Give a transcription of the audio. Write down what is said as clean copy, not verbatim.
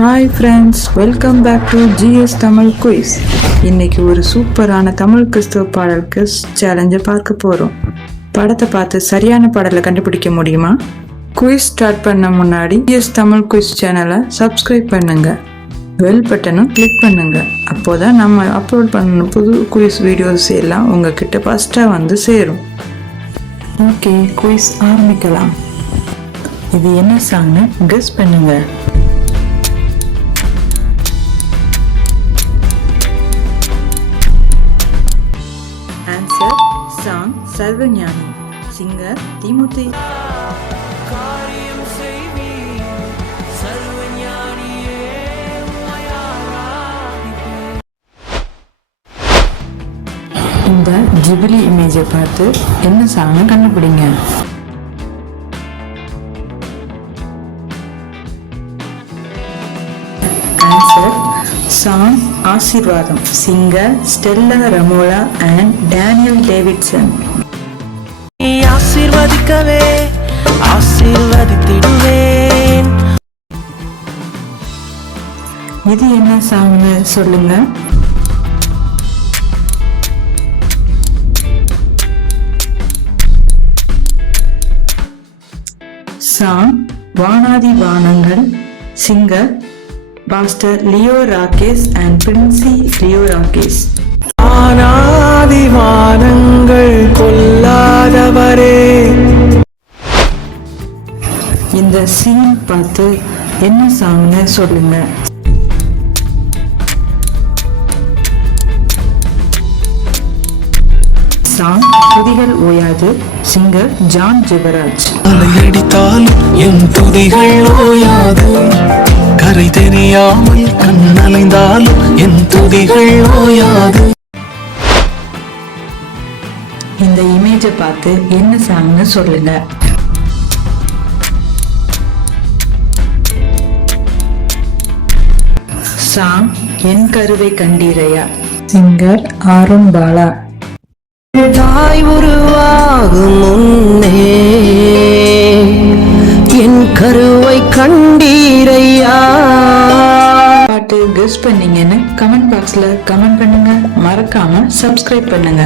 Hi friends, welcome back to GS Tamil quiz. இன்னைக்கு ஒரு சூப்பரான தமிழ் கிறிஸ்துவ பாடல் குயிஸ் சேலஞ்சை பார்க்க போகிறோம். படத்தை பார்த்து சரியான பாடலை கண்டுபிடிக்க முடியுமா? குயிஸ் ஸ்டார்ட் பண்ண முன்னாடி ஜிஎஸ் தமிழ் குயிஸ் சேனலை சப்ஸ்கிரைப் பண்ணுங்க, பெல் பட்டனும் கிளிக் பண்ணுங்க. அப்போதான் நம்ம அப்லோட் பண்ண புது குயிஸ் வீடியோஸ் எல்லாம் உங்ககிட்ட ஃபர்ஸ்டாக வந்து சேரும். ஓகே, குயிஸ் ஆரம்பிக்கலாம். இது என்ன சாங்னு கெஸ் பண்ணுங்க. ஆன்சர் சாங் சர்வஞானி, சிங்கர் திமுத்தி. இந்த ஜிபிலி இமேஜை பார்த்து என்ன சாங்னு கண்டுபிடிங்க. ஆன்சர் சாங் ஆசீர்வாதம், singer Stella Ramola and Daniel Davidson. ஆசீர்வதிக்கவே ஆசீர்வதித்திடுவேன். இது என்ன சாங்னு சொல்லுங்க. சாங் வானாதி வானங்கள், singer pastor Leo Rakesh and Princy Leo Rakesh. வானாதி வானங்கள் கொல்லாதவரே. இந்த சீன் பார்த்து என்ன சாங்னு சொல்லுங்க. சாங் துதிகள் ஓயாது, சிங்கர் ஜான் ஜெபராஜ். அலையடித்தாலும் என் துதிகள் ஓயாது, கரை தெரியாமல் கண்ணலைந்தாலும் என் துதிகள் ஓயாது. இந்த இமேஜை பார்த்து என்ன சாங்னு சொல்லுங்க. சாங் என் கருவை கண்டீரையா, சிங்கர் ஆரோன் பாலா. தாய் உருவாகும் முன்னே என் கருவை கண்டீரையா. பாட்டு கெஸ் பண்ணீங்கன்னு கமெண்ட் பாக்ஸ்ல கமெண்ட் பண்ணுங்க. மறக்காம சப்ஸ்கிரைப் பண்ணுங்க.